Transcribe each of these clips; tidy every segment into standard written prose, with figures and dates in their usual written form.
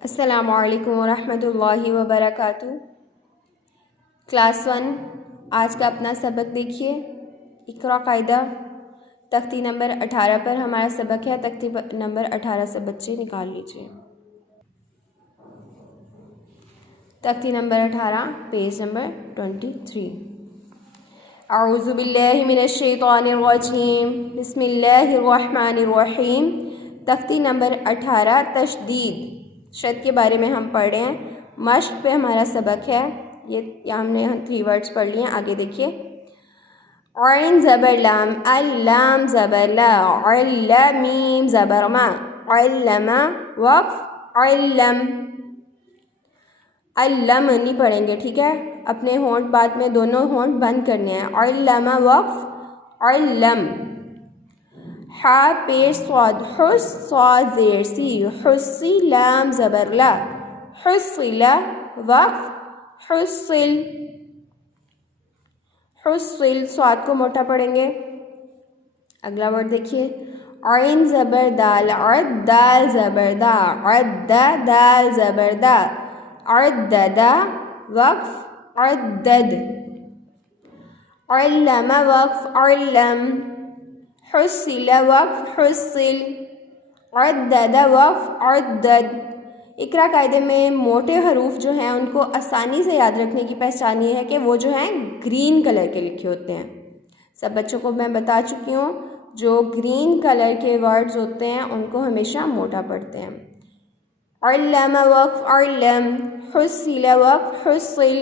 अस्सलामु अलैकुम वरहमतुल्लाहि वबरकातुहू। क्लास 1 आज का अपना सबक देखिए। इक़रा कायदा तख्ती नंबर 18 पर हमारा सबक है। तख्ती नंबर 18 से बच्चे निकाल लीजिए। तख्ती नंबर 18 पेज नंबर 23। अऊज़ु बिल्लाहि मिनश शैतानिर रजीम बिस्मिल्लाहिर रहमानिर रहीम। तख्ती नंबर 18 तशदीद शद के बारे में हम पढ़ रहे हैं। मश्क पे हमारा सबक है। ये हमने 3 वर्ड्स पढ़ लिए हैं। आगे देखिए। ऐन ज़बर लाम, अल्लाम ज़बर ला, अल्ला मीम ज़बर मा, अल्लमा वक़्फ़ अल्लम। अल्लम नहीं पढ़ेंगे, ठीक है। अपने होंठ बाद में दोनों होंठ बंद करने हैं। अल्लमा वक़्फ़ अल्लम। हा पेश स्वाद हुस स्वाद ज़ेर सी, हुस्सी लाम ज़बर ला, हुस्सिला वक़्फ़ हुस्सिल। हुस्सिल स्वाद को मोटा पढ़ेंगे। अगला वर्ड देखिए। ऐन ज़बर दाल, अद दाल ज़बर दा, अद्दा दाल ज़बर दा, अद्ददा वक़्फ़ अद्दद। अल्लमा वक़्फ़ अल्लम, हुस्सिला वक़्फ़ हुस्सिल, अद्ददा वक़्फ़ अद्दद। इक़रा कायदे में मोटे हरूफ जो हैं उनको आसानी से याद रखने की पहचान ये है कि वो जो हैं ग्रीन कलर के लिखे होते हैं। सब बच्चों को मैं बता चुकी हूँ, जो ग्रीन कलर के वर्ड्स होते हैं उनको हमेशा मोटा पढ़ते हैं। अल्लमा वक़्फ़ अल्लम, हुस्सिला वक़्फ़ हुस्सिल,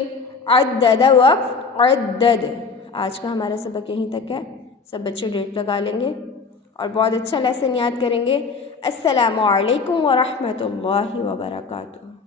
अद्ददा वक़्फ़ अद्दद। आज का हमारा सबक यहीं तक है। सब बच्चे डेट लगा लेंगे और बहुत अच्छा लेसन याद करेंगे। अस्सलामु अलैकुम वरहमतुल्लाहि वबरकातुहू।